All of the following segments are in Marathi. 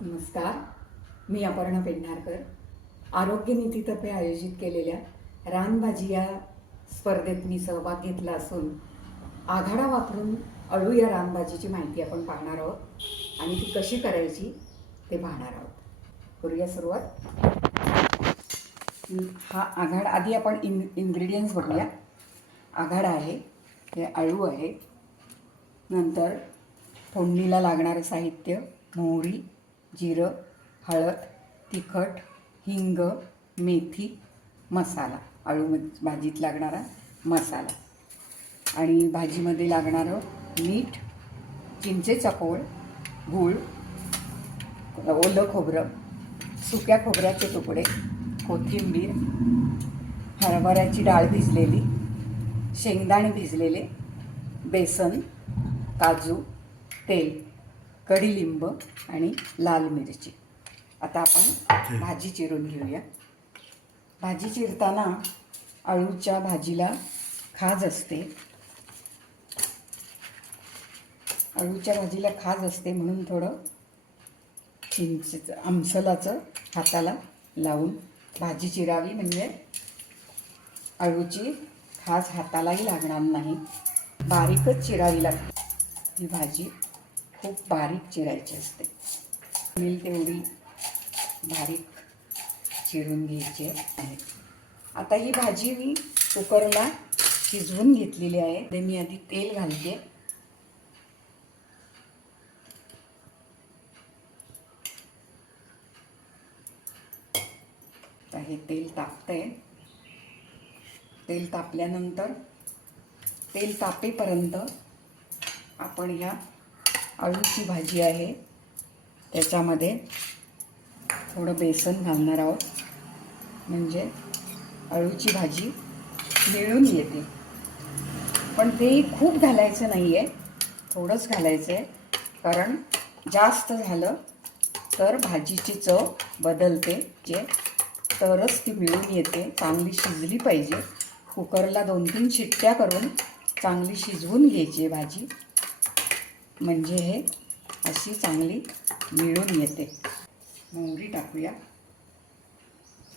नमस्कार. मी अपर्णा पेंढारकर. आरोग्य नीतीतर्फे आयोजित केलेल्या रानभाजी या स्पर्धेत मी सहभाग घेतला असून आघाडा वापरून अळू या रानभाजीची माहिती आपण पाहणार आहोत आणि ती कशी करायची ते पाहणार आहोत. करूया सुरुवात. हा आघाडा आधी आपण इन इन्ग्रेडियंट्स बघूया. आघाडा आहे हे अळू आहे. नंतर फोडणीला लागणारं साहित्य मोहरी जिरं हळद तिखट हिंग मेथी मसाला. आळू भाजीत लागणारा मसाला. आणि भाजीमध्ये लागणारं मीठ चिंचेचा पोळ गूळ ओलं खोबरं सुक्या खोबऱ्याचे तुकडे कोथिंबीर हरभऱ्याची डाळ भिजलेली शेंगदाणे भिजलेले बेसन काजू तेल. कढीलिंब आणि लाल मिरची. आता आपण भाजी चिरून घेऊया. भाजी चिरताना अळूच्या भाजीला खाज असते. अळूच्या भाजीला खाज असते म्हणून थोडं चिंचेचं आमसलाचं हाताला लावून भाजी चिरावी म्हणजे अळूची खास हातालाही लागणार नाही. बारीकच चिरावी लागते. ही भाजी खूप बारीक चिरायची असते. मिल तेवढी बारीक चिरून घ्यायची आहे. आता ही भाजी मी कुकरला शिजवून घेतलेली आहे. ते मी आधी तेल घालते. हे तेल तापतंय. तेल तापल्यानंतर तेल तापेपर्यंत आपण ह्या अळूची भाजी आहे. त्याच्यामध्ये थोडं बेसन घालणार आहोत. म्हणजे अळूची भाजी मिळून येते. पण ते खूप घालायचं नाही आहे थोडंच घालायचं आहे कारण जास्त झालं तर भाजीची चव बदलते. जे तरच ती मिळून येते. चांगली शिजली पाहिजे. कुकरला दोन तीन शिट्ट्या करून चांगली शिजवून घ्यायची आहे भाजी. म्हणजे हे अशी चांगली मिळून येते. मोहरी टाकूया.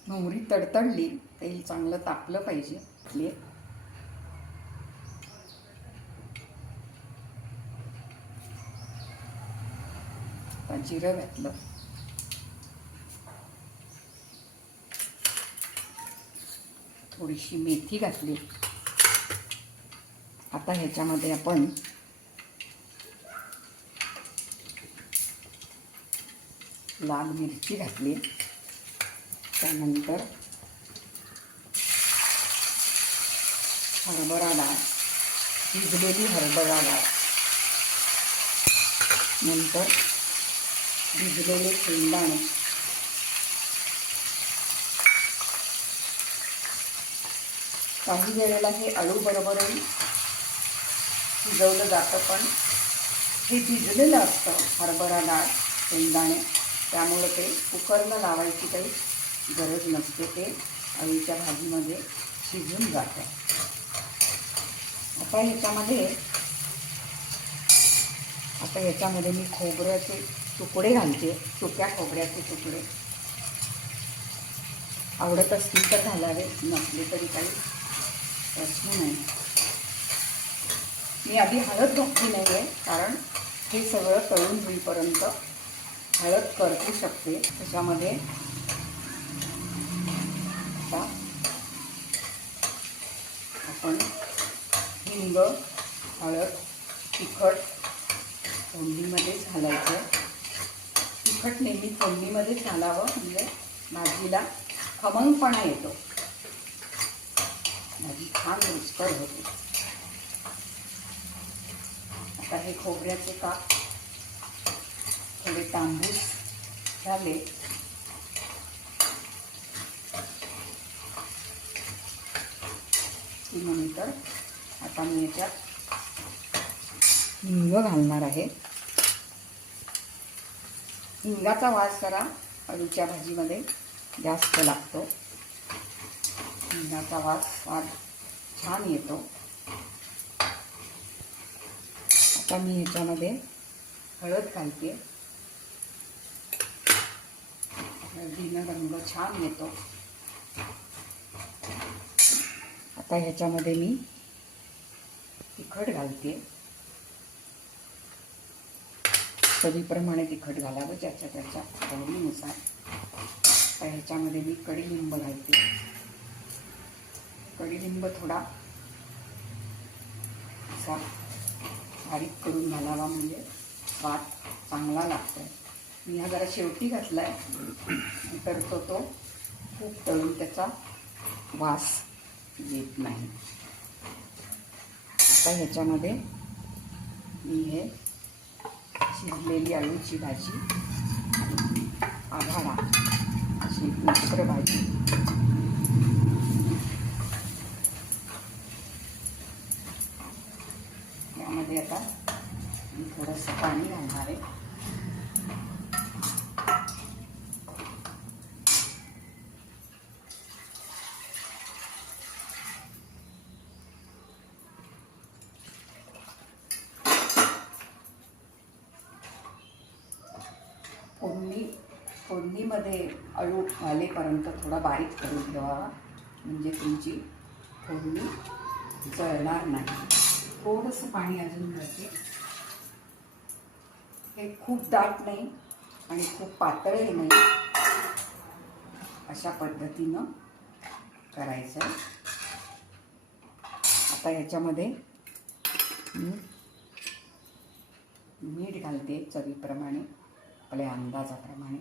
मोहरी तडतडली तेल चांगलं तापलं पाहिजे. आपले जिरं घातलं. थोडीशी मेथी घातली. आता ह्याच्यामध्ये आपण लाल मिरची घातली. त्यानंतर हरभरा डाळ शिजलेली हरभरा डाळ. नंतर भिजलेले शेंगदाणे. काही वेळेला हे अळू बरोबरही शिजवलं जातं पण हे भिजलेलं असतं हरभरा डाळ शेंगदाणे. त्यामुळं ते कुकरला लावायची काही गरज नसते ते. अळीच्या भाजीमध्ये शिजून जातं. आता ह्याच्यामध्ये आता ह्याच्यामध्ये मी खोबऱ्याचे तुकडे घालते. सुक्या खोबऱ्याचे तुकडे. आवडत असतील तर घालावे नसले तरी काही प्रश्न नाही. मी आधी हळद घातली नाही आहे कारण हे सगळं तळून होईपर्यंत हळद करतू शकते. त्याच्यामध्ये आता आपण हिंग हळद तिखट फोडणीमध्येच घालायचं. तिखट नेहमी फोडणीमध्येच घालावं म्हणजे भाजीला खमंगपणा येतो. भाजी छान रुचकर होते. आता हे खोबऱ्याचे काप थोडे तांबूस झाले. की नंतर आता मी याच्यात हिंग घालणार आहे. हिंगाचा वास जरा अळूच्या भाजीमध्ये जास्त लागतो. हिंगाचा वास फार छान येतो. आता मी ह्याच्यामध्ये हळद घालते. हळदीनं रंग छान येतो. आता ह्याच्यामध्ये मी तिखट घालते. चवीप्रमाणे तिखट घालावं ज्याच्या त्याच्या आवडीनुसार. आता ह्याच्यामध्ये मी कडीलिंब घालते. कडीलिंब थोडा असा बारीक करून घालावा म्हणजे स्वाद चांगला लागतो मी हा जरा शेवटी घातला आहे तर तो. तो खूप तळून त्याचा वास येत नाही. आता ह्याच्यामध्ये मी हे शिजलेली आळूची भाजी आभाळा अशी मिश्र भाजी. यामध्ये आता मी थोडंसं पाणी घालणार आहे फोडणी फोडणीमध्ये अळू घालेपर्यंत थोडा बारीक करून ठेवावा म्हणजे तुमची फोडणी जळणार नाही. थोडंसं पाणी अजून मिळते हे खूप दाट नाही आणि खूप पातळही नाही. अशा पद्धतीनं करायचं आता ह्याच्यामध्ये मीठ घालते चवीप्रमाणे आपल्या अंदाजाप्रमाणे.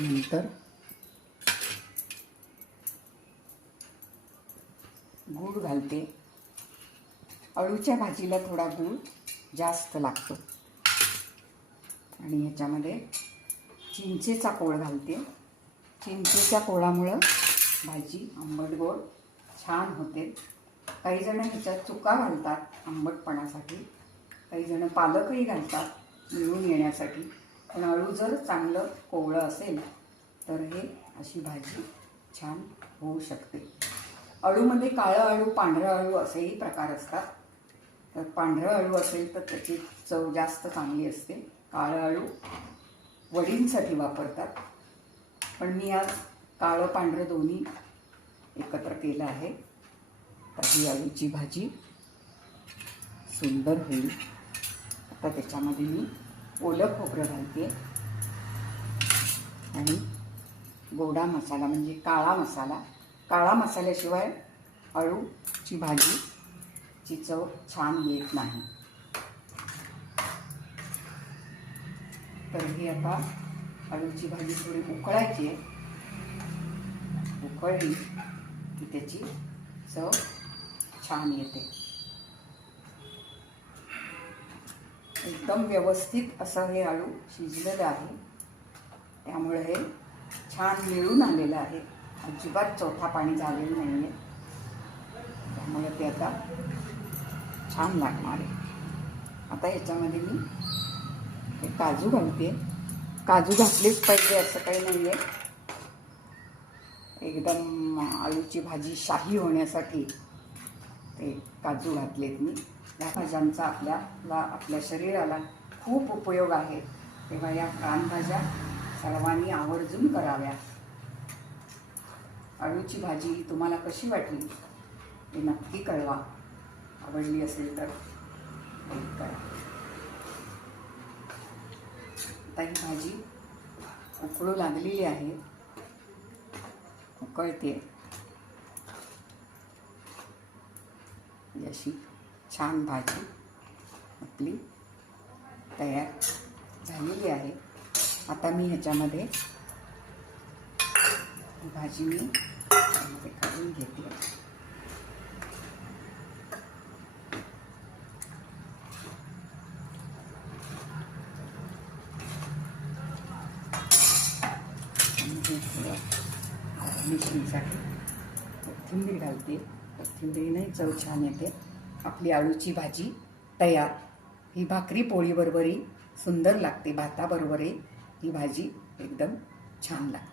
नंतर गूळ घालते. अळूच्या भाजीला थोडा गूळ जास्त लागतो. आणि ह्याच्यामध्ये चिंचेचा कोळ घालते. चिंचेच्या कोळामुळं भाजी आंबट गोड छान होते. काही जण ह्याच्यात चुका घालतात आंबटपणासाठी. काही जण पालकही घालतात मिळून येण्यासाठी. पण अळू जर चांगलं कोवळं असेल तर हे अशी भाजी छान होऊ शकते. अळूमध्ये काळं अळू पांढरं अळू असेही प्रकार असतात. तर पांढरं अळू असेल तर त्याची चव जास्त चांगली असते. काळं अळू वडींसाठी वापरतात. पण मी आज काळं पांढरं दोन्ही एकत्र केलं आहे. तर ही अळूची भाजी सुंदर होईल. आता त्याच्यामध्ये मी ओलं खोबरं घालते. आणि गोडा मसाला म्हणजे काळा मसाला. काळा मसाल्याशिवाय अळूची भाजीची चव छान येत नाही. तर ही आता अळूची भाजी थोडी उकळायची आहे. उकळली की त्याची चव छान येते. एकदम व्यवस्थित असं हे आळू शिजलेलं आहे. त्यामुळे हे छान मिळून आलेलं आहे. अजिबात चौथा पाणी झालेलं नाही आहे त्यामुळे ते आता छान लागणार आहे. आता याच्यामध्ये मी हे काजू घालते. काजू घातलेच पाहिजे असं काही नाही आहे एकदम आळूची भाजी शाही होण्यासाठी ते काजू घातलेत मी. या भाज्यांचा आपल्याला आपल्या शरीराला खूप उपयोग आहे. तेव्हा या रानभाज्या सर्वांनी आवर्जून कराव्या. अळूची भाजी तुम्हाला कशी वाटली? हे नक्की कळवा. आवडली असेल तर करा. आता ही भाजी उकळू लागलेली आहे. उकळते. अशी छान भाजी आपली तयार झालेली आहे. आता मी ह्याच्यामध्ये भाजी मी काढून घेते. मिश्रीसाठी कोथिंबीर घालते. कोथिंबीरीनंही चव छान येते. आपली आळूची भाजी तयार. ही भाकरी पोळीबरोबरही सुंदर लागते. भाताबरोबरही ही भाजी एकदम छान लागते.